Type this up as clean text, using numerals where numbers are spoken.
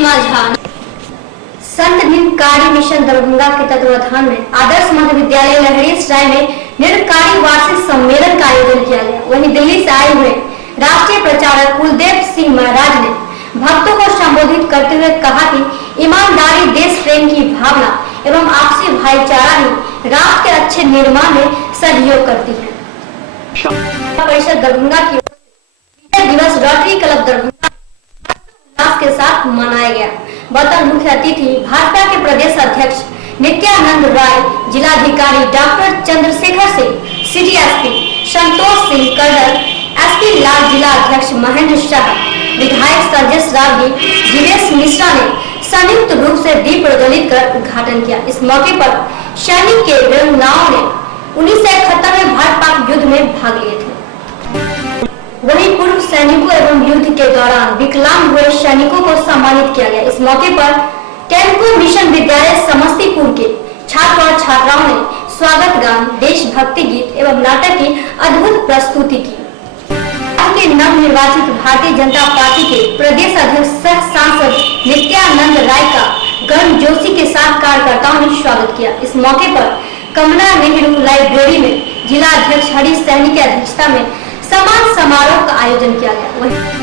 सीमा Jha. Sant Nirankari mission Darbhanga के तत्वाधान में आदर्श मध्य विद्यालय लहरियासराय में निरंकारी वार्षिक सम्मेलन का आयोजन किया गया। वहीं दिल्ली से आए हुए राष्ट्रीय प्रचारक कुलदीप सिंह महाराज ने भक्तों को संबोधित करते हुए कहा कि ईमानदारी, देश प्रेम की भावना एवं आपसी भाईचारा ही राष्ट्र के अच्छे निर्माण में सहयोग करती है। परिषद दरभंगा की ओर से दिवस रोटरी क्लब दरभंगा उल्लास के साथ मनाया गया। बतौर मुख्य अतिथि भाजपा के प्रदेश अध्यक्ष नित्यानंद राय, जिलाधिकारी doctor Chandrashekhar Singh, city SP Santosh Singh colonel, SP Lal, जिला अध्यक्ष महेंद्र शाह, विधायक संजय रावगी, जीवेश मिश्रा ने संयुक्त रूप से दीप प्रज्वलित कर उद्घाटन किया। इस मौके पर सैनिक के वीरांगनाओं ने 1971 में भारत-पाक युद्ध में भाग लिए थे। वहीं पूर्व सैनिकों एवं युद्ध के दौरान विकलांग हुए सैनिकों को सम्मानित किया गया। इस मौके पर टेम्पो मिशन विद्यालय समस्तीपुर के छात्र और छात्राओं ने स्वागत गान, देशभक्ति गीत एवं नाटक की अद्भुत प्रस्तुति की। के नवनिर्वाचित भारतीय जनता पार्टी के प्रदेश अध्यक्ष सह सांसद नित्यानंद राय का गर्मजोशी के साथ कार्यकर्ताओं ने स्वागत किया। इस मौके पर कमला नेहरू लाइब्रेरी में जिला अध्यक्ष हरीश सैनी की अध्यक्षता में सम्मान समारोह का आयोजन किया गया।